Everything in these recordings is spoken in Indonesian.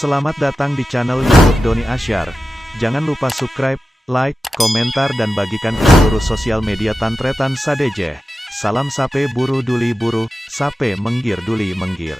Selamat datang di channel YouTube Doni Asyar. Jangan lupa subscribe, like, komentar dan bagikan ke seluruh sosial media Tantretan Sadejeh. Salam sape buru duli buru, sape menggir duli menggir.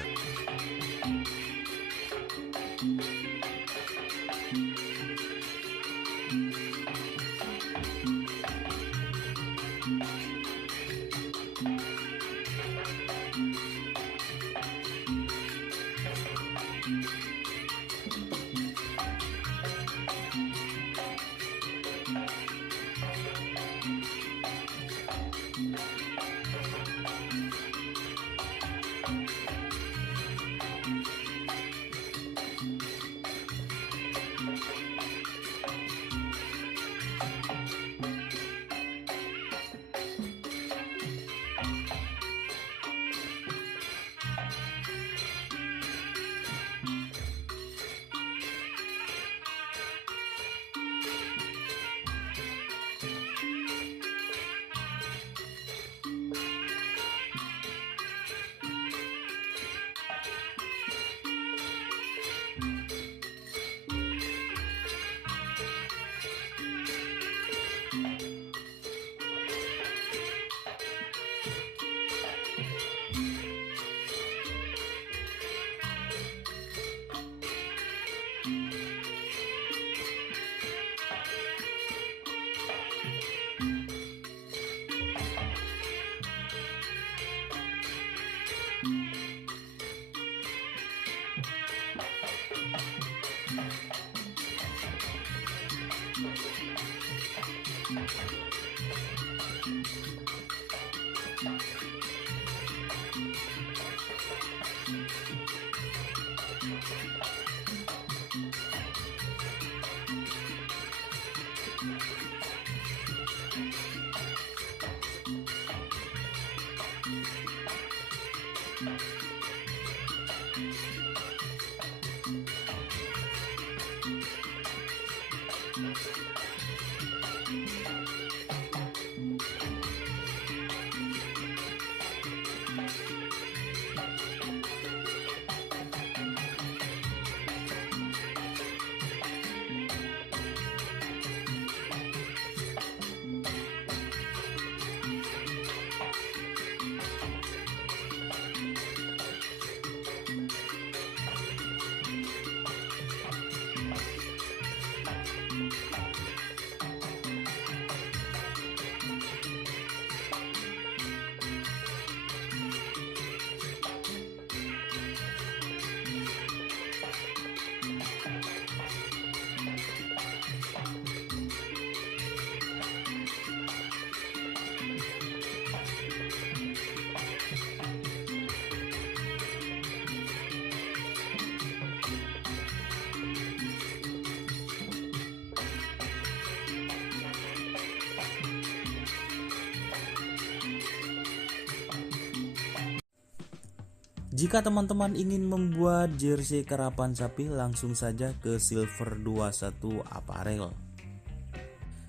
Jika teman-teman ingin membuat jersey karapan sapi, langsung saja ke Silver 21 Apparel.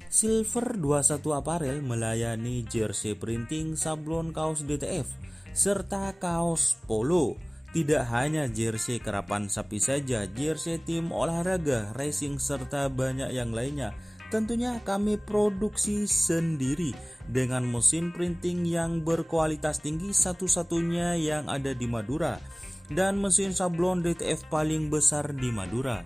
Silver 21 Apparel melayani jersey printing, sablon kaos DTF, serta kaos polo. Tidak hanya jersey karapan sapi saja, jersey tim olahraga, racing, serta banyak yang lainnya. Tentunya kami produksi sendiri dengan mesin printing yang berkualitas tinggi, satu-satunya yang ada di Madura, dan mesin sablon DTF paling besar di Madura.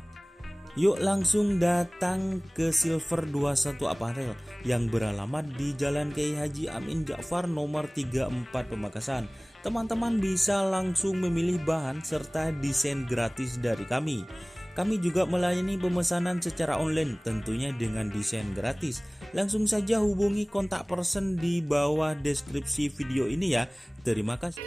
Yuk langsung datang ke Silver 21 Apparel yang beralamat di Jalan Kiai Haji Amin Ja'far nomor 34 Pamekasan. Teman-teman bisa langsung memilih bahan serta desain gratis dari kami. Kami juga melayani pemesanan secara online tentunya dengan desain gratis. Langsung saja hubungi kontak person di bawah deskripsi video ini ya. Terima kasih.